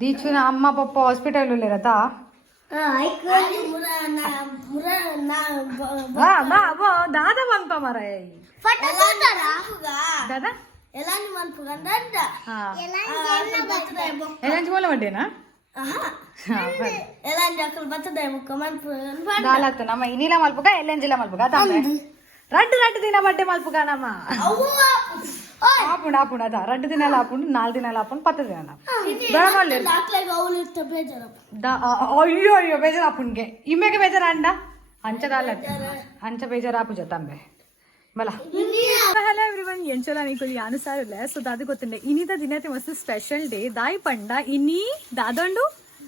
ದೀಚುನ ಅಮ್ಮ ಪಪ್ಪ ಹಾಸ್ಪಿಟಲ್ ಇರತ್ತಾ दादा मानपा मारा दादा ఎలాంటి వాళ్ళ వడ్డేనా దాలత్తనమ్మ ఇనిలా మల్పుక ఎల్లంజిలా మల్పుక రడ్డు రడ్డు తిన బట్టే మల్పుకానమ్మ ఆపుండు ఆపుండు అదా రడ్డు తినాలి ఆపుండు 4 దినాలు ఆపుండు 10 దినాలు అయ్యో అయ్యో ಬೇಜಾರು ಆಪುನ್ಗೆ ಇಮ್ಮೆಗೆ ಬೇಜಾರ ಅಂಡ ಅಂಚದಾಲ ಅಂಚ ಬೇಜಾರು ಆಪು ಜೊತ್ತಂಬೆ ಬಲ ಹಲೋ ಎವ್ರಿವನ್ ಎಂಚಲ ನೀಕು ಯಾನುಸಾರಲ್ಲ ಸೊ ದಾದು ಗೊತ್ತಿಲ್ಲ ಇನಿದ ದಿನತೆ ಮಸ್ತ್ ಸ್ಪೆಷಲ್ ಡೇ ದಾಯಿ ಪಂಡ ಇನಿ ದಾದೊಂಡು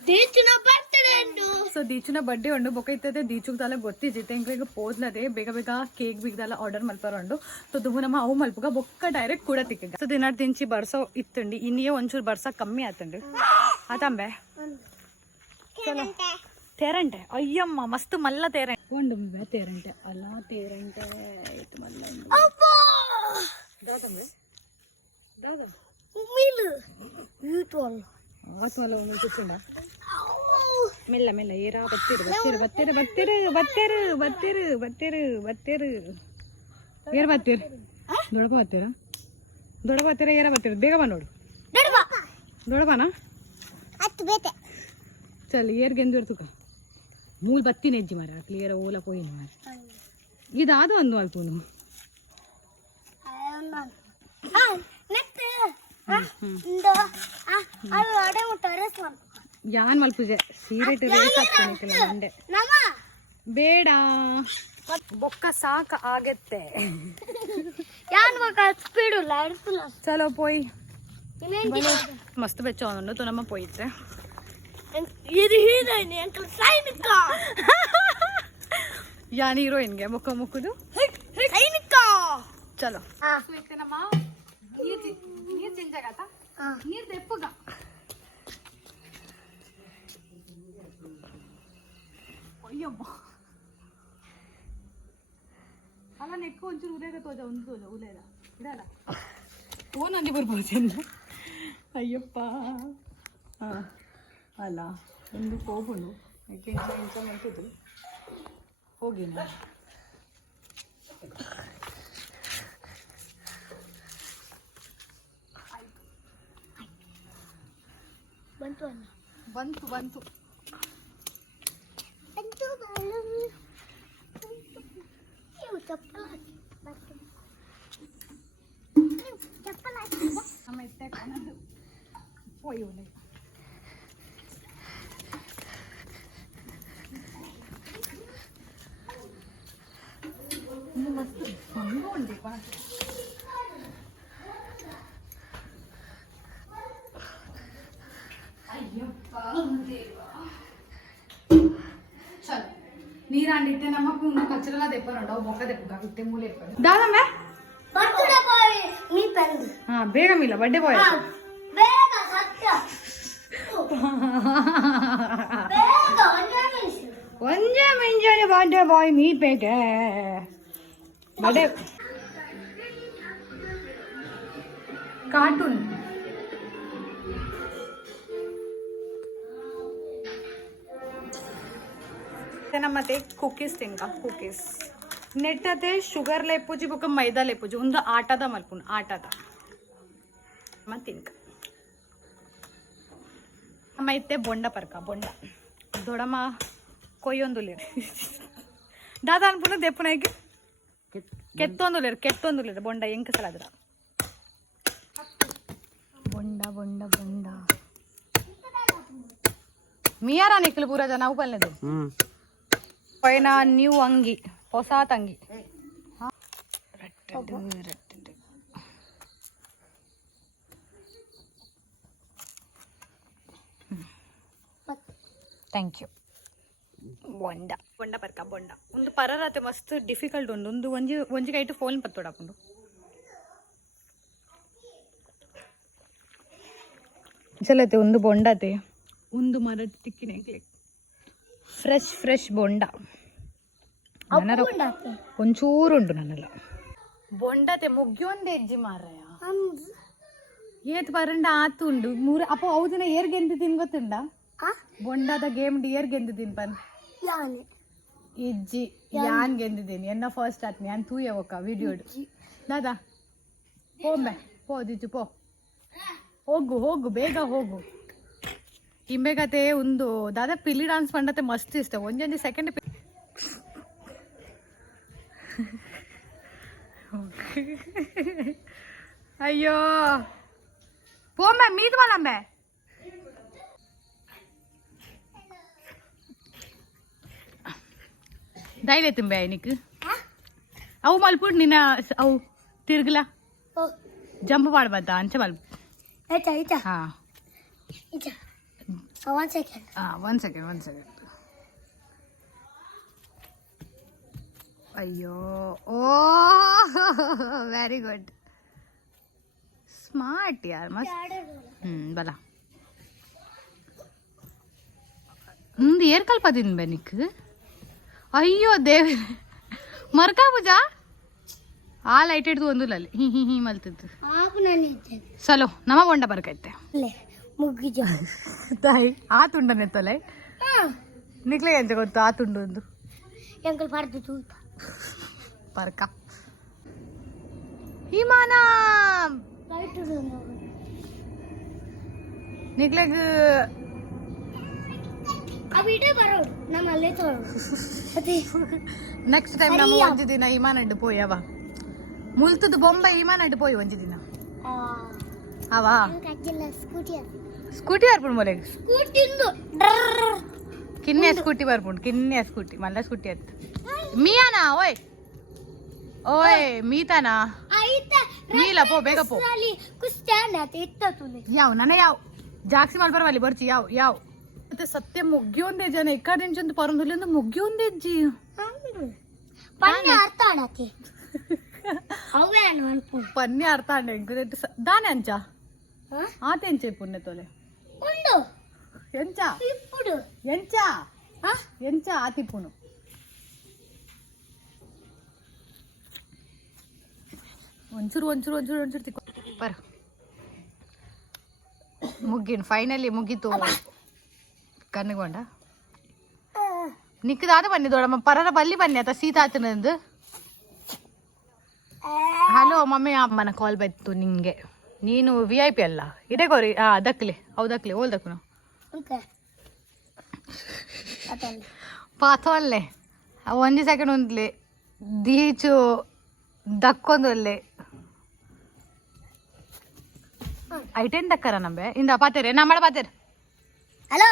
ದೀಚುನ ಬರ್ತ್ಡೇ ಉಂಡು ಸೊ ದೀಚುನ ಬರ್ತ್ಡೇ ಉಂಡು ಬೊಕ ಇತ್ತದೆ ದೀಚುಗ್ ದಾಲ ಗೊತ್ತಿಜಿತೆ ಇಂಕ್ಲೆಗ್ ಪೋದ್ಲದೆ ಬೇಗ ಬೇಗ ಕೇಕ್ ಬಿಗ್ದಾಲ ಆರ್ಡರ್ ಮಲ್ಪರುಂಡು ಸೊ ದುಬು ನಮ್ಮ ಅವು ಮಲ್ಪುಗ ಬೊಕ್ಕ ಡೈರೆಕ್ಟ್ ಕೂಡ ತಿಕ್ಕಿಗ ಸೊ ದಿನ ದಿಂಚಿ ಬರ್ಸೋ ಇತ್ತುಂಡಿ ಇನ್ನಿಯೇ ಒಂಚೂರು ಬರ್ಸ ಕಮ್ಮಿ ಆತಂಡು ಆತಂಬೆ ಚಲೋ ತೇರಂಟೆ ಅಯ್ಯಮ್ಮ ಮಸ್ತ್ ಮಲ್ಲ ತೇರೆ ಒಂದು ಬೇ ತೇರಂಟೆ ಅಲ್ಲ ತೇರಂಟೆ ಇತ್ತು ಮಲ್ಲ ದಾತಂಬೆ ದಾದ ಮೀಲು ಯೂಟ್ವಲ್ ಆತಲ್ಲ ಒಂದು ಕೂತ್ಕೊಂಡ ಮೆಲ್ಲ ಮೆಲ್ಲ ಏರಾ ಬತ್ತಿರು ಬತ್ತಿರು ಬತ್ತಿರು ಬತ್ತಿರು ಬತ್ತಿರು ಬತ್ತಿರು ಬತ್ತಿರು ಬತ್ತಿರು ಏರ್ ಬತ್ತಿರು ದೊಡ್ಡಪ್ಪ ಬತ್ತೀರಾ ದೊಡ್ಡಪ್ಪ ಬತ್ತೀರಾ ಏರ ಬತ್ತಿರು ಬೇಗ ಬಾ ನೋಡು ದೊಡ್ಡಪ್ಪನಾ ಹತ್ತು ಬೇತೆ चल ಏರ್ ಗೆಂದೂರ್ ತುಕ ಮೂಲ್ ಬತ್ತಿ ನೆಜ್ಜಿ ಮಾರ ಕ್ಲಿಯರ್ ಓಲ ಪೋಯಿನ ಮಾರ ಇದಾದು ಒಂದು ಅಲ್ಪುನು ಯಾನ್ ಮಲ್ಪುಜೆ ಸೀರೆಟ್ ರೇಸ್ ಆಗ್ತಾನೆ ಕೆಲವು ಮಂಡೆ ಬೇಡ ಬೊಕ್ಕ ಸಾಕ ಆಗತ್ತೆ ಯಾನ್ ಬೊಕ್ಕ ಸ್ಪೀಡ್ ಇಲ್ಲ ಚಲೋ ಪೋಯಿ ಮಸ್ತ್ ಬೆಚ್ಚ ಒಂದು ತು ನಮ್ಮ ಪೋಯಿತ್ತೆ ಇದು ಹೀರೋಯಿನ್ ಅಂಕಲ್ ಸೈನಿಕ ಯಾನ್ ಹೀರೋಯಿನ್ಗೆ ಮುಖ ಮುಖದು ಸೈನಿಕ ಚಲೋ ನಮ್ಮ ನೀರ್ ಚೇಂಜ್ ಆಗತ್ತ ನೀರ್ ತೆಪ್ಪಗ ಅಯ್ಯಮ್ಮ ಅಲ್ಲ ನೆಕ್ಕು ಒಂಚೂರು ಉದೇಗ ತೋಜ ಒಂದು ತೋಜ ಉಲೇದ ಇಡಲ್ಲ ಫೋನ್ ಅಲ್ಲಿ ಬರ್ಬೋದು ಅಯ್ಯಪ್ಪ ಹಾಂ ಅಲ್ಲ ಒಂದು ಹೋಗುನು ಯಾಕೆ ಇಂಚ ಮಾಡ್ತಿದ್ದು ಹೋಗಿ ಬಂತು ಬಂತು ಬಂತು ನಮ್ಮ ಇತ್ತೆ ಕಾಣದು ಹೋಯ್ ಒಳ್ಳೆ ಮಸ್ತ್ ಸಂಗು ಉಂಡಿಪ್ಪ ಚಲೋ ನೀರಾಂಡಿಟ್ಟೆ ನಮ್ಮ ಪೂರ್ಣ ಕಚ್ಚರಲ್ಲ ದೆಪ್ಪರುಂಡ ಬೊಕ್ಕ ದೆಪ್ಪಗ ಇತ್ತೆ ಮೂಲೆ ಇಪ್ಪರು ದಾದಮ್ಮೆ ಹಾ ಬೇಗ ಮೀಲ ಬಡ್ಡೆ ಬಾಯ್ ಒಂಜೆ ಮುಂಜಾನೆ ಬಡ್ಡೆ ಬಾಯ್ ಮೀ ಪೇಟೆ ಬಡ್ಡೆ ಕಾರ್ಟೂನ್ ಮತ್ತೆ ಕುಕೀಸ್ ತಿನ್ಕ ಕುಕೀಸ್ ನೆಟ್ಟತೆ ಶುಗರ್ ಲೇಪುಜಿ ಬೊಕ್ಕ ಮೈದಾ ಲೇಪುಜಿ ಒಂದು ಆಟದ ಮಲ್ಪುನ್ ಆಟದ ಮತ್ತೆ ತಿನ್ಕ ಅಮ್ಮ ಇತ್ತೆ ಬೊಂಡ ಪರ್ಕ ಬೊಂಡ ದೊಡಮ್ಮ ಕೊಯ್ಯೊಂದುಲೇರು ದಾದ ಅನ್ಪುಣ ದೆಪ್ಪುನಾಗಿ ಕೆತ್ತೊಂದುಲೇರು ಬೊಂಡ ಎಂಕ ಸಲಾದ್ರ ಬೊಂಡ ಬೊಂಡ ಬೊಂಡ ಮಿಯಾರ ನಿಕ್ಕಲು ಪೂರ ಜನ ಅವು ಪಲ್ಲೆದು ಪೈನ ನ್ಯೂ ಅಂಗಿ ಹೊಸ ತಂಗಿ ಥ್ಯಾಂಕ್ ಯು ಬೊಂಡ ಬೊಂಡ ಪರ್ಕ ಬೊಂಡ ಒಂದು ಪರರತೆ ಮಸ್ತ್ ಡಿಫಿಕಲ್ಟ್ ಉಂಡು ಒಂದು ಒಂಜಿ ಕೈಟು ಫೋನ್ ಪತ್ತೋಡಾಪುಂಡು ಚಲತೆ ಒಂದು ಬೊಂಡತೆ ಒಂದು ಮರ ತಿಕ್ಕಿನ ಫ್ರೆಶ್ ಬೊಂಡ ಒಂಚೂರುಂಟು ನನ್ನೆಲ್ಲ ಬೊಂಡತೆ ಮುಗ್ಗಿ ಒಂದೇ ಎಜ್ಜಿ ಮಾರಯ್ಯ ಏತ್ ಬರಂಡ ಆತುಂಡು ಮೂರು ಅಪ್ಪ ಹೌದಿನ ಏರ್ ಗೆಂದಿದ್ದೀನಿ ಗೊತ್ತುಂಡ ಬೊಂಡದ ಗೇಮ್ ಏರ್ ಗೆಂದಿದ್ದೀನಿ ಪನ್ ಇಜ್ಜಿ ಯಾನ್ ಗೆಂದಿದ್ದೀನಿ ಎನ್ನ ಫಸ್ಟ್ ಆತ್ನಿ ಯಾನ್ ತೂಯ ಒಕ್ಕ ವಿಡಿಯೋಡು ದಾದಾ ಹೋಂಬೆ ಹೋದಿಜ್ಜು ಪೋ ಹೋಗು ಹೋಗು ಬೇಗ ಹೋಗು ಇಂಬೆಗತೆ ಒಂದು ದಾದಾ ಪಿಲ್ಲಿ ಡಾನ್ಸ್ ಪಂಡತೆ ಮಸ್ತ್ ಇಷ್ಟ ಒಂದೊಂದು ಸೆಕೆಂಡ್ ಅಯ್ಯೋ పోమ్మే మీది వాళ్ళమ్మే ಧೈರ್ಯ ತುಂಬೆ నీకు ಅವು ಮಲ್ಪುಡ್ ನಿನ್ನ ಅವು ತಿರ್ಗಲ ಜಂಪ್ ಮಾಡ್ಬಾರ್ದ ಅಂಚೆ ಮಲ್ಪ ಹಾ ಒನ್ ಸೆಕೆಂಡ್ ಅಯ್ಯೋ ಓ ವೆರಿ ಗುಡ್ ಸ್ಮಾರ್ಟ್ ಯಾರ್ ಮಸ್ತ್ ಬಲ ಮುಂದೆ ಏರ್ ಕಲ್ಪದಿನ್ ಬೆನಿಕ್ ಅಯ್ಯೋ ದೇವ್ ಮರ್ಕಾ ಪೂಜಾ ಆ ಲೈಟ್ ಹಿಡ್ದು ಒಂದು ಲಲ್ಲಿ ಹಿ ಮಲ್ತಿದ್ದು ಸಲೋ ನಮ ಬೊಂಡ ಬರ್ಕೈತೆ ತಾಯಿ ಆ ತುಂಡನೆತ್ತಲೆ ನಿಕ್ಲೆ ಎಂತ ಗೊತ್ತು ಆ ತುಂಡು ಒಂದು ಪರ್ಕ ಹಿಮಾನ ನಿಕ್ಲೆಗ್ ನೆಕ್ಸ್ಟ್ ಟೈಮ್ ನಮ್ಮ ಒಂಜಿ ದಿನ ಹಿಮಾನ ಅಡ್ಡು ಪೋಯವ ಮುಲ್ತದ ಬೊಂಬೆ ಹಿಮಾನ ಅಡ್ಡು ಪೋಯಿ ಒಂಜಿ ದಿನ ಅವಾ ಸ್ಕೂಟಿ ಬರ್ಪುಂಡು ಮೊಲೆ ಕಿನ್ನೆ ಸ್ಕೂಟಿ ಬರ್ಪುಂಡು ಕಿನ್ನೆ ಸ್ಕೂಟಿ ಮಲ್ಲ ಸ್ಕೂಟಿ ಅತ್ತ ಮೀಯಾನಾ ಓಯ್ ಓಯ್ ಮೀತಾನಾ ಮೀಲ ಪೋ ಬೇಗ ಪೋ ಯಾವ್ ನನ್ನ ಯಾವ್ ಜಾಕ್ಸಿ ಮಲ್ ಬರವಲ್ಲಿ ಬರ್ಚಿ ಯಾವ್ ಮತ್ತೆ ಸತ್ಯ ಮುಗ್ಗಿ ಒಂದೇ ಜನ ಇಕ್ಕಡ ನಿಂಚೊಂದು ಪರಂದಲ್ಲಿ ಒಂದು ಮುಗ್ಗಿ ಒಂದೇ ಅಜ್ಜಿ ಪನ್ನಿ ಅರ್ಥ ಅಂಡೆ ದಾನೆ ಅಂಚ ಆತೆಂಚೆ ಪುಣ್ಯ ತೋಲೆ ಎಂಚ ಎಂಚ ಎಂಚ ಆತಿಪ್ಪುನು ಒಂಚೂರು ತಿಕ್ಕೋ ಬರ ಮುಗ್ಗಿನ ಫೈನಲಿ ಮುಗೀತು ಕನ್ನಗೊಂಡ ನಿಕ್ಕದಾದ ಬನ್ನಿ ದೊಡ್ಡಮ್ಮ ಪರರ ಬಲ್ಲಿ ಬನ್ನಿ ಆತ ಸೀತಾತನಂದು ಹಲೋ ಮಮ್ಮಿ ಅಮ್ಮನ ಕಾಲ್ ಬಂತು ನಿಂಗೆ ನೀನು VIP ಅಲ್ಲ ಇದೇ ಕೋರಿ ದಕ್ಲೆ ಹೌದಕ್ಲೆ ಓಲ್ ದಕ್ಕನು ಪಾತೋಲ್ಲೆ ಒಂದೇ ಸೆಕೆಂಡ್ ಒಂದ್ಲೆ ದೀಚು ದಕ್ಕೊಂದೊಲ್ಲೆ ಐಟೇನ್ ದಕ್ಕರ ನಂಬೆ ಇಂದ ಪಾತೇರೆ ನಮ್ಮಳ ಪಾತೇರೆ ಹಲೋ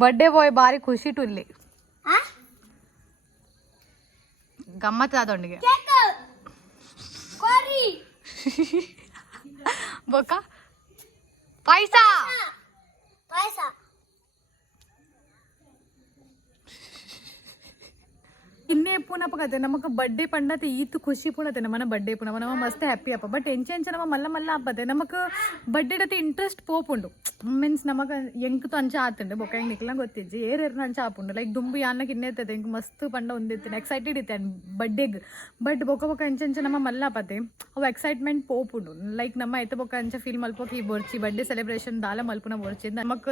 ಬರ್ಡೇ ಬಾಯ್ ಬಾರಿ ಖುಷಿ ಟುಲ್ಲಿ ಗಮ್ಮತ್ ಆದೊಂಡಿಗೆ ಬೊಕ್ಕ ಪೈಸಾ ಇನ್ನೇ ಪುನಃ ಪಗತೆ ನಮಕ್ ಬರ್ಡೇ ಪಂಡತೆ ಈತು ಖುಷಿ ಪುಣತೆ ನಮ್ಮನ ಬರ್ಡೇ ಪುನಃ ನಮ್ಮ ಮಸ್ತ್ ಹ್ಯಾಪಿ ಅಪ್ಪ ಬಟ್ ಎಂಚ ನಮ್ಮ ಮಲ್ಲ ಹಬ್ಬತೆ ನಮಕ್ ಬರ್ಡೇ ಡತೆ ಇಂಟ್ರೆಸ್ಟ್ ಪೋಪುಂಡು ಮೀನ್ಸ್ ನಮಗ ಎಂಕ್ತು ಅಂಚ ಆತುಂಡು ಬೊಕ್ಕ ಹೆಂಗ್ ನಿಕ್ಲ ಗೊತ್ತಿಜ್ಜಿ ಏರ್ ಅಂಚ ಆಪುಂಡು ಲೈಕ್ ದುಂಬು ಯಾನಕ್ ಇನ್ನೇತದೆ ಹೆಂಗ್ ಮಸ್ತ್ ಪಂಡ ಒಂದಿತ್ತು ಎಕ್ಸೈಟೆಡ್ ಇತ್ತೆ ಬರ್ಡೇಗ್ ಬಟ್ ಬೊಕ್ಕ ಎಂಚ ನಮ್ಮ ಮಲ್ಲ ಹಬ್ಬತೆ ಅವು ಎಕ್ಸೈಟ್ಮೆಂಟ್ ಪೋಪುಂಡು ಲೈಕ್ ನಮ್ಮ ಎತ್ತ ಬೊಕ್ಕ ಅಂಚ ಫೀಲ್ ಮಲ್ಪೋಕಿ ಬೋರ್ಚಿ ಬರ್ಡೇ ಸೆಲೆಬ್ರೇಷನ್ ದಾಲ ಮಲ್ಪುನ ಬೋರ್ಚಿ ನಮಕ್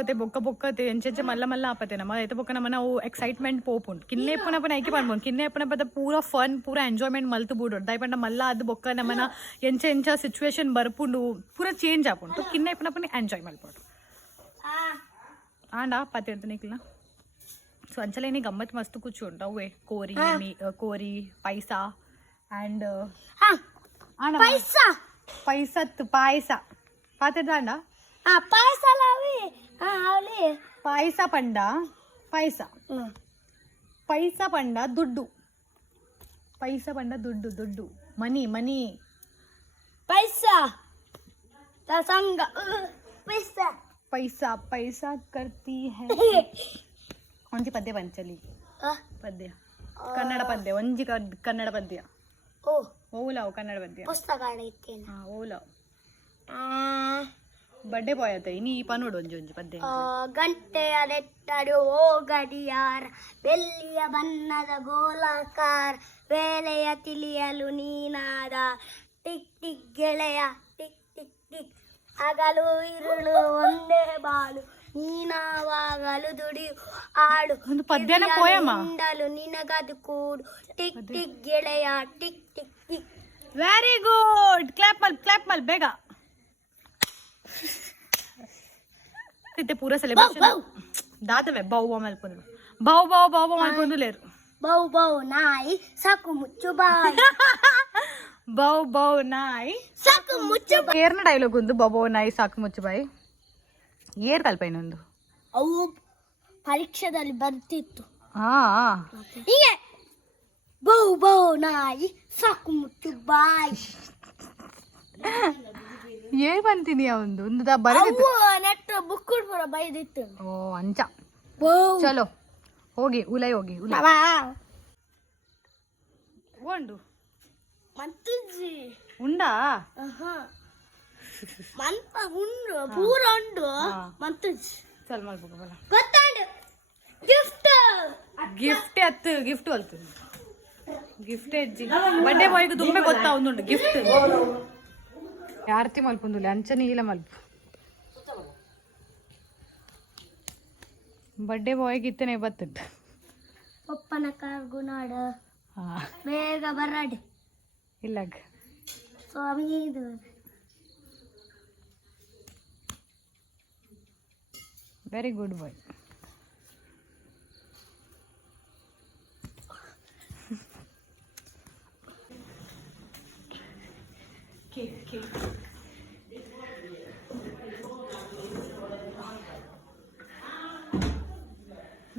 ಬೊಕ್ಕತೆ ಎಂಚ ಮಲ್ಲ ಹಬ್ಬತೆ ನಮ್ಮ ಎತ್ತ ಬೊಕ್ಕ ನಮ್ಮನ ಅವು ಎಕ್ಸೈಟ್ಮೆಂಟ್ ಪೋಪುಂಡು ಕಿನ್ನೆ ಪುನಃ ಐಕೆ ಪನ್ಬೋದು ಕಿನ್ನೆ ಪುನಃ ಪದ ಪೂರಾ ಫನ್ ಪೂರಾ ಎಂಜಾಯ್ಮೆಂಟ್ ಮಲ್ತು ಬೂಡೋಡು ದಯಪಂಡ ಮಲ್ಲ ಅದು ಬೊಕ್ಕ ನಮ್ಮನ ಎಂಚ ಸಿಚುವೇಶನ್ ಬರ್ಪುಂಡು ಪೂರಾ ಚೇಂಜ್ ಆಪುಂಡು ಕಿನ್ನೆ ಪುನಃ ಎಂಜಾಯ್ ಮಲ್ಪೋಡು ಆಂಡ ಪತ್ತಿಡ್ತೀನಿ ನಿಕ್ಲ ಸೊ ಅಂಚಲೇನಿ ಗಮ್ಮತ್ ಮಸ್ತ್ ಕುಚ್ಚು ಉಂಟು ಅವೇ ಕೋರಿ ಪೈಸಾ ಆ್ಯಂಡ್ ಪೈಸತ್ತು ಪಾಯಸ ಪಾತಿಡ್ದ ಅಂಡ ಪಾಯಸ ಪಂಡ ಪಾಯಸ ಪೈಸಾ ಪಂಡ ದುಡ್ಡು ಪೈಸಾ ಪಂಡ ದುಡ್ಡು ಮನಿ पैसा संग पैसा पैसा करती है ಒಂಜಿ ಪದ್ಯ ಪಂಚಲಿ ಪದ್ಯ ಕನ್ನಡ ಪದ್ಯ ಒಂಜಿ ಕನ್ನಡ ಪದ್ಯ ಓಲವ್ ಕನ್ನಡ ಪದ್ಯ ಪುಸ್ತಕ ಓಲವ್ ಬರ್ಡೇ ಬಾಯ್ ಆತ ಇನಿ ಈ ಪನ್ನೋಡು ಒಂಜಿ ಒಂಜಿ ಪದ್ಯ ಗಂಟೆಯ ನೆಟ್ಟರು ಓ ಗಡಿಯಾರ ಬೆಳ್ಳಿಯ ಬಣ್ಣದ ಗೋಲಾಕಾರ ವೇಳೆಯ ತಿಳಿಯಲು ನೀನಾದ ಟಿಕ್ ಟಿಕ್ ಗೆಳೆಯ ಟಿಕ್ ಟಿಕ್ ಟಿಕ್ ಹಗಲು ಇರುಳು ಒಂದೇ ಬಾಳು ನೀನಾವಾಗಲು ದುಡಿಯು ಆಡು ಒಂದು ಪದ್ಯನ ಪೋಯಮ ಉಂಡಲು ನಿನಗದು ಕೂಡು ಟಿಕ್ ಟಿಕ್ ಗೆಳೆಯ tick tick tick very good clap ಮಲ್ ಬೇಗ ಇತ್ತೆ ಪೂರ ಸೆಲೆಬ್ರೇಷನ್ ದಾತವೆ ಬಾವು ಮಲ್ಪೊಂದು ಬಾವು ಮಲ್ಪೊಂದು ಲೇರು ಬೌ ಬೌ ನಾಯಿ ಸಾಕು ಮುಚ್ಚು ಬಾಯಿ ಬೌ ನಾಯಿ ಸಾಕು ಮುಚ್ಚು ಬಾಯಿ ಏರ್ನ ಡೈಲಾಗ್ ಒಂದು ಬೌ ನಾಯಿ ಸಾಕು ಮುಚ್ಚು ಬಾಯಿ ಏರ್ ತಲ್ಪ ಇನ್ನೊಂದು ಅವು ಪರೀಕ್ಷೆದಲ್ಲಿ ಬರ್ತಿತ್ತು ಹಾ ಹೀಗೆ ಬೌ ಬೌ ನಾಯಿ ಸಾಕು ಮುಚ್ಚು ಬಾಯಿ ಏನ್ ಬಂತೀನಿ ಅವಂದು ಒಂದು ಬರ ನೆಟ್ ಬುಕ್ ಪೂರ ಬೈದಿತ್ತು ಓ ಅಂಚ ಬೌ ಚಲೋ ಹೋಗಿ ಉಲೈ ಹೋಗಿ ಉಲೈ ಉಂಡು ಮಂತುಜಿ ಉಂಡಾ ಮಂತ ಉಂಡು ಪೂರ ಉಂಡು ಮಂತುಜಿ ಚಲ್ ಮಲ್ಪಕ ಬಲ ಗೊತ್ತಾಂಡು ಗಿಫ್ಟ್ ಗಿಫ್ಟ್ ಅತ್ತು ಗಿಫ್ಟ್ ಅಲ್ತು ಗಿಫ್ಟ್ ಅಜ್ಜಿ ಬರ್ಡೇ ಬಾಯ್ಗೆ ತುಂಬೆ ಗೊತ್ತಾ ಒಂದುಂಡು ಗಿಫ್ಟ್ ಆರ್ತಿ ಮಲ್ಪುಂದುಲೆ ಅಂಚ ನೀಲ ಮಲ್ಪು ಬರ್ಡೇ ಬಾಯ್ಗೆ ಇತ್ತನೆ ಬತ್ತುಂಟು ಪಪ್ಪನ ಕಾರ್ಗುನಾಡ ಬೇಗ ಬರಡಿ ಇಲ್ಲಾಗ ಸ್ವಾಮಿ ಇದು ವೆರಿ ಗುಡ್ ಬಾಯ್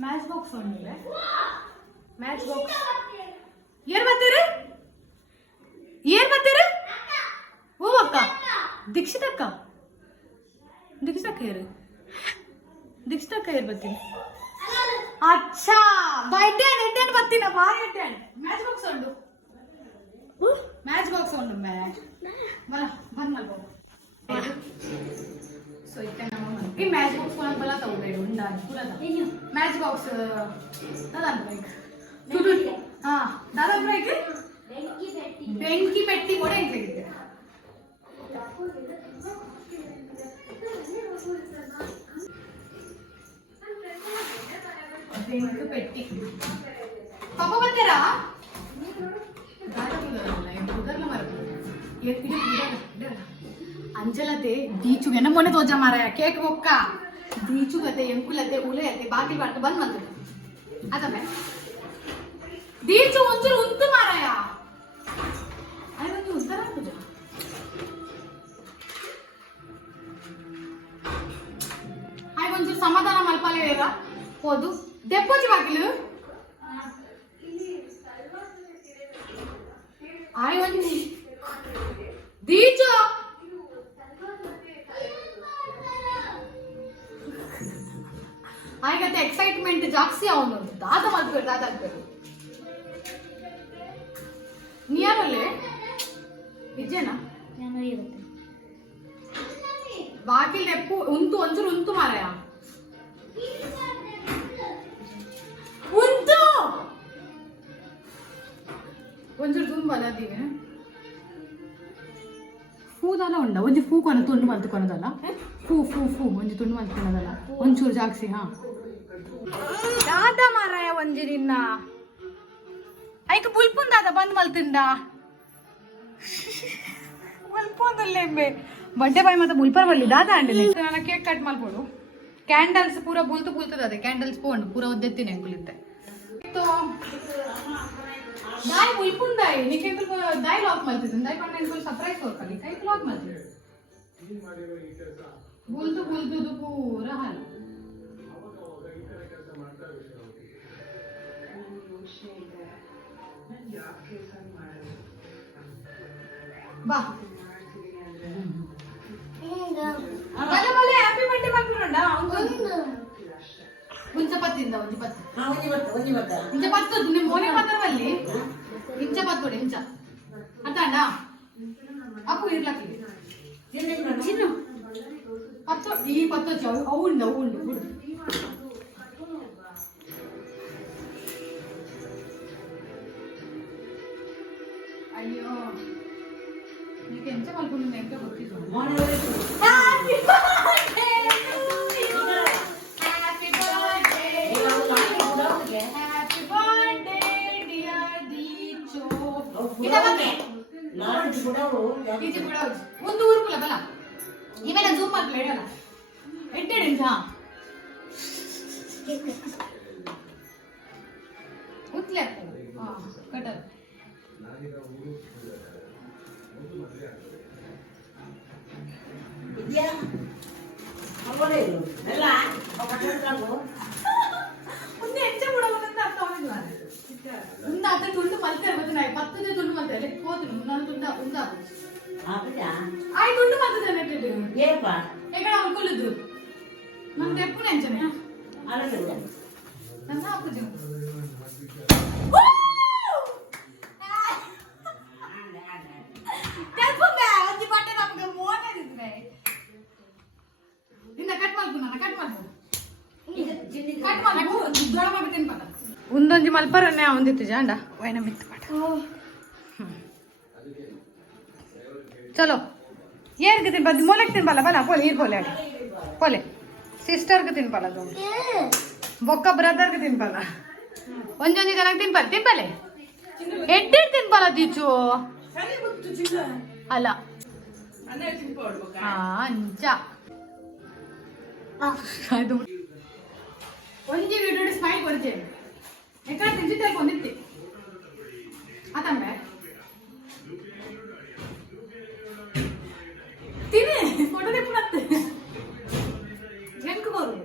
ಮ್ಯಾಚ್ ಬಾಕ್ಸ್ ಉಂಡಿಲ್ಲ ಮ್ಯಾಚ್ ಬಾಕ್ಸ್ ಏನ್ ಬರ್ತೀರಿ ಓ ಅಕ್ಕ ದೀಕ್ಷಿತಕ್ಕ ಏರು ದೀಕ್ಷಿತಕ್ಕ ಏರ್ ಬರ್ತೀನಿ ಅಚ್ಚಾ ಎಡ್ಡೇನು ಬರ್ತೀನ ಬಾರಿ ಎಡ್ಡೇನು ಮ್ಯಾಚ್ ಬಾಕ್ಸ್ ಉಂಡು ಮ್ಯಾಚ್ ಬಲ ಬಂದ್ ಮಲ್ಬೋ ಸೊ ಇತ್ತೆ ನಮ್ಮ ಈ ಮ್ಯಾಚ್ ಬಾಕ್ಸ್ ಕೊನ ಬಲ ತಗೊಂಡೆ ಉಂಡ ಪೂರದ ಮ್ಯಾಚ್ ಬಾಕ್ಸ್ ದಾದಾ ಬ್ರೇಕ್ ಹಾ ದಾದಾ ಬ್ರೇಕ್ ಬೆಂಕಿ ಪೆಟ್ಟಿ ಕೂಡ ಎಂಟ್ಲಿಗಿದೆ ಬೆಂಕಿ ಪೆಟ್ಟಿ ಪಾಪ ಬರ್ತೀರಾ ಅಂಚಲತೆ ದೀಚುಗೆ ಮೊನ್ನೆ ತೋಜ ಮಾರಾಯ ಕೇಕ್ ಬೊಕ್ಕ ದೀಚುಗತೆ ಎಂಕುಲತೆ ಉಲೆಯತೆ ಬಾಕಿ ಬಾಟ್ ಬಂದ್ ಬಂತು ಅದಮ್ಮೆ ದೀಚು ಒಂಚೂರು ಉಂಟು ಮಾರಾಯ ಅದೊಂದು ಉತ್ತರ ಪೂಜ ಆಯ್ ಒಂಚೂರು ಸಮಾಧಾನ ಮಲ್ಪಾಲೆ ಈಗ ಹೋದು ದೆಪ್ಪೋಜಿ ಬಾಗಿಲು ಆಯ್ ಒಂಜಿ ದೀಚು ಆಯ್ಗತ್ತೆ ಎಕ್ಸೈಟ್ಮೆಂಟ್ ಜಾಸ್ತಿ ಅವನು ದಾದ ಆಗ್ಬೇಕು ನೀರಲ್ಲೇ ವಿಜಯನಾ ಬಾಕಿ ನೆಪ್ಪು ಉಂಟು ಒಂಚೂರು ಉಂಟು ಮಾರಾಯ ಉಂಟು ಒಂಚೂರು ತುಂಬ ಅಲ್ಲದೀವಿ ಫೂದಲ್ಲ ಉಂಡ ಒಂಜಿ ಫೂ ಕೊನ ತುಂಡು ಮಲ್ತು ಕೊನದಲ್ಲ ಫೂ ಒಂಜಿ ತುಂಡು ಮಲ್ತು ಕೊನದಲ್ಲ ಒಂಚೂರು ಜಾಗ್ಸಿ ಹಾ ದಾದ ಮಾರಾಯ ಒಂಜಿ ನಿನ್ನ ಐಕ ಬುಲ್ಪುಂದಾದ ಬಂದ್ ಮಲ್ತಿಂದ ಮಲ್ಪೊಂದುಲ್ಲೆಂಬೆ ಬಡ್ಡೆ ಬಾಯಿ ಮತ್ತೆ ಬುಲ್ಪರ್ ಬಳ್ಳಿ ದಾದ ಅಂಡಿನಿ ನಾನು ಕೇಕ್ ಕಟ್ ಮಲ್ಪೋಡು ಕ್ಯಾಂಡಲ್ಸ್ ಪೂರ ಬುಲ್ತದ ಅದೇ ಕ್ಯಾಂಡಲ್ಸ್ ಪೋಂಡು ಪೂರ ಒದ್ದೆತ್ತಿನ ಎಂಕುಲಿತ್ತೆ ದಾಯಿ ಬುಲ್ಪುಂದಾಯಿ ನೀಕೆ ದಾಯಿ ಲಾಕ್ ಮಲ್ತಿದ್ದೆ ದಾಯಿ ಪಂಡ ಎಂಕುಲು ಸರ್ಪ್ರೈಸ್ ಕೊರ್ಕಲಿ ಕೈ ಲಾಕ್ ಮಲ್ತಿದ್ದೆ ಬುಲ್ತು ಪೂರ ಹಾಲು ಬಾ ಹ್ಯಾಪಿ ಬರ್ಡೇ ಮಾಡ್ಕೊಂಡ ಮುಂಚೆ ಪತ್ತಿಂದ ಇಂಚ ಪತ್ತದು ನಿಮ್ಮ ಮೋನೆ ಪತ್ರದಲ್ಲಿ ಇಂಚ ಪತ್ತೋಡಿ ಇಂಚ ಅತ್ತಾಂಡ ಅಪ್ಪು ಇರ್ಲಕ್ಕೆ ಚಿನ್ನು ಅತ್ತು ಈ ಪತ್ತು ಅವುಂಡು ಅಯ್ಯೋ ನೀನು ಎಂಚ ಮಲ್ಕೊಂಡು ನೆಂಕ ಗೊತ್ತಿಲ್ಲ. ಒಂದು ಊರು ಕುಲ ಬಲ ಇವೆಲ್ಲ ಜೂಮ್ ಮಾಡ್ಕೊಳ್ಳ ಇಡಲ್ಲ ಎಟ್ಟೆಡೆಂಟ ಉತ್ಲೆ ಕಟ್ಟಲ್ಲ ಮುಂದೆ ಹೆಚ್ಚ ಬಿಡೋದಂತ ಅರ್ಥ ಆಗಿಲ್ಲ ಉಂದ ಅದ ತುಂಡು ಮಲ್ತಾರೆ ಮತ್ತೆ ನಾ 10 ತುಂಡು ಮಲ್ತಾರೆ ಹೋದ್ರು ನಾನು ತುಂಡ ಉಂದ ಆಯ್ ತುಂಡು ಮಲ್ತದೆ ನೆಟ್ಟಿದ್ದು ಏಪ ಎಗಡ ಅನ್ಕೊಳ್ಳಿದ್ರು ನಾನು ತೆಪ್ಪು ನೆಂಚನೆ ನನ್ನ ಹಾಕುದು ಒಂದೊಂದು ಮಲ್ಪರನ್ನೇ ಒಂದಿತ್ತು ಜಾಂಡ ವೈನ ಮಿತ್ತು ಮಾಡ ಚಲೋ ಏರ್ಗೆ ತಿನ್ಬಾರ್ದು ಮೊಲಕ್ಕೆ ತಿನ್ಬಲ್ಲ ಬಲ ಪೋಲೆ ಈರ್ ಪೋಲೆ ಅಡಿ ಪೋಲೆ ಸಿಸ್ಟರ್ಗೆ ತಿನ್ಬಲ್ಲ ಅದು ಬೊಕ್ಕ ಬ್ರದರ್ಗೆ ತಿನ್ಬಲ್ಲ ಒಂದೊಂದು ಜನಕ್ಕೆ ತಿನ್ಬಲ್ಲ ಎಡ್ಡೆ ತಿನ್ಬಲ್ಲ ದೀಚು ಅಲ್ಲ ಅಂಚ ಅದು ಒಂಜಿ ವಿಡಿಯೋ ಸ್ಮೈಲ್ ಕೊಡ್ತೇನೆ ಯಾಕಂದ್ರೆ ತಿಂಚಿದ್ದಲ್ಲಿ ಬಂದಿತ್ತೆ ಆತಂಬೆ ತಿನ್ನಿ ಫೋಟೋ ತೆಪ್ಪು ಮತ್ತೆ ಹೆಂಗ್ ಬರು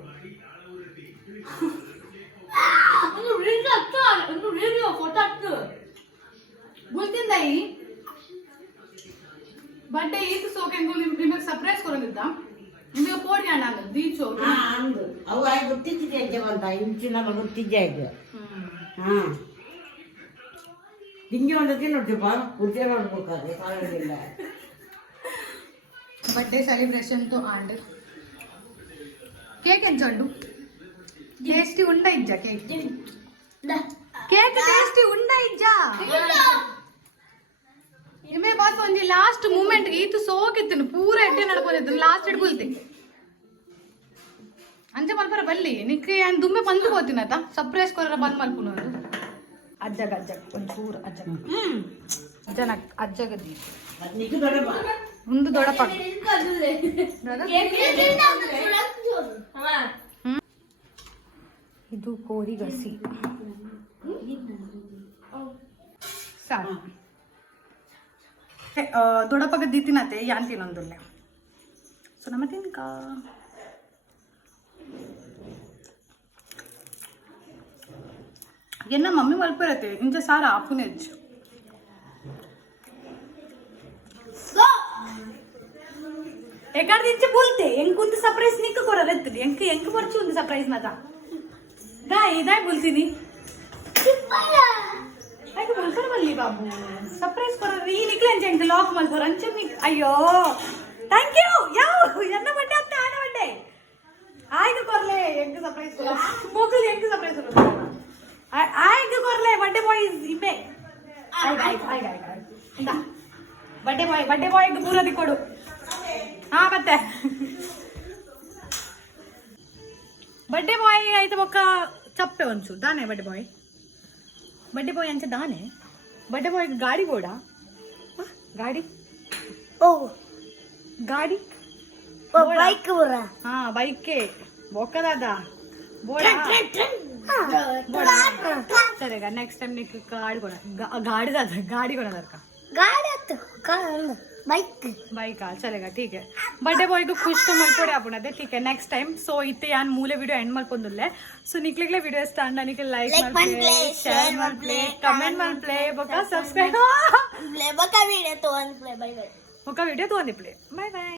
ಒಂದು ವಿಡಿಯೋ ಫೋಟೋ ಹತ್ತು बोलतींदाई बर्थडे इतु सोके ನಿಮಗೆ ಸರ್ಪ್ರೈಸ್ ಕೊರಲಿದ್ದ ನಿಮಗೆ ಕೋಡಿ ಅಣ್ಣ ದೀಚು ಅಂದು ಅವು ಆಯ್ ಗೊತ್ತಿದ್ದೆ ಅಂತ ಇಂಚಿನ ಗೊತ್ತಿದ್ದೆ ಇದು ಹಿಂಗೆ ಒಂದಕ್ಕೆ ನೋಡ್ತೀಪ ಪೂರ್ತಿ ನೋಡ್ಬೇಕಾದ್ರೆ ಕಾರಣವಿಲ್ಲ बर्थडे सेलिब्रेशन तो आंड केक ಎಂಚಂಡು ಟೇಸ್ಟಿ ಉಂಡ ಇಜ್ಜ ಕೇಕ್ ಕೇಕ್ ಟೇಸ್ಟಿ ಉಂಡ ಇಜ್ಜ ನಿಮೆ ಬಾಸ್ ಒಂಜಿ ಲಾಸ್ಟ್ ಮೂಮೆಂಟ್ ಈತು ಸೋಕಿತ್ತು ಪೂರ ಎಡ್ಡೆ ನಡ್ಕೊಂಡಿದ್ದು ಲಾಸ್ಟ್ ಇಡ್ಕೊಳ್ತಿ ಅಂಚೆ ಮಲ್ಪರ ಬಲ್ಲಿ ನಿಕ್ಕೆ ಏನ್ ದುಮ್ಮೆ ಬಂದು ಹೋತಿನತ ಸರ್ಪ್ರೈಸ್ ಕೊರ ಬಂದ್ ಮಲ್ಪುನು ಅಜ್ಜಗ ಒಂಚೂರ ಅಜ್ಜಗ ಅಜ್ಜನ ಅಜ್ಜಗದಿ ನಿಕ್ಕೆ ದೊಡ್ಡ ಒಂದು ದೊಡ್ಡ ಪಕ್ಕ ಇದು ಕೋರಿ ಗಸಿ ಸಾಕು ದೊಡ್ಡಪ್ಪಗ ದೀತಿನತೆ ಯಾನ್ ತಿನ್ನೊಂದುಲ್ಲೆ ಸೊ ನಮ್ಮ ತಿನ್ಕ ಎನ್ನ ಮಮ್ಮಿ ಮಲ್ಪರತೆ ಇಂಚ ಸಾರ ಆಪುನೆಜ್ಜು एकाड दिनचे बोलते एंक कोणतं सरप्राईज निक कोरायला येतली एंक एंक वरची कोणतं सरप्राईज माझा गाय दाय बोलती नी काय बोलकर बोलली बाबू सरप्राईज कोरा ಈ ನಿಕ್ಲೆಂಚೆ ಎಂಕ ಲಾಕ್ ಮಲ್ಪರ ಅಂಚೆ ನಿ ಅಯ್ಯೋ ಥ್ಯಾಂಕ್ ಯು ಯಾವ ಎನ್ನ ಬಡ್ಡೆ ಅಂತ ಆನ ಬಡ್ಡೆ ಆಯ್ತು ಕೊರ್ಲೆ ಎಂಕ ಸರ್ಪ್ರೈಸ್ ಕೊರ ಮೋಕಲ್ ಎಂಕ ಸರ್ಪ್ರೈಸ್ ಕೊರ ಆಯ್ತು ಕೊರ್ಲೆ ಬಡ್ಡೆ ಬಾಯ್ ಇಬೆ ಆಯ್ ಇಂದ ಬಡ್ಡೆ ಬಾಯ್ ಪೂರದಿ ಕೊಡು ಹಾ ಮತ್ತೆ बर्थडे बॉय అయితే ఒక చప్పే వంచు దానే बर्थडे बॉय అంచే దానే बर्थडे बॉय गाडी बोडा गाडी ओ गाडी ओ बाइक बोरा हां बाइक के बोका दादा बोडा चलेगा नेक्स्ट टाइम నీకు गाडी कोणा गाडी दादा गाडी कोणा दरका गाडी आत का बाइक चलेगा ठीक है बर्थडे बॉय को खुश तो मल्पडे आपण अदे ठीक है नेक्स्ट टाइम सो इथे यान मूले वीडियो एंड मल्पोंदुल्ले सो निकलेक्ले वीडियो स्टार्ट आणि लाइक मल्प्ले शेअर मल्प्ले कमेंट मल्प्ले बका सब्सक्राइब प्ले बका वीडियो तो अन प्ले बाय बाय बका वीडियो तो अन प्ले बाय बाय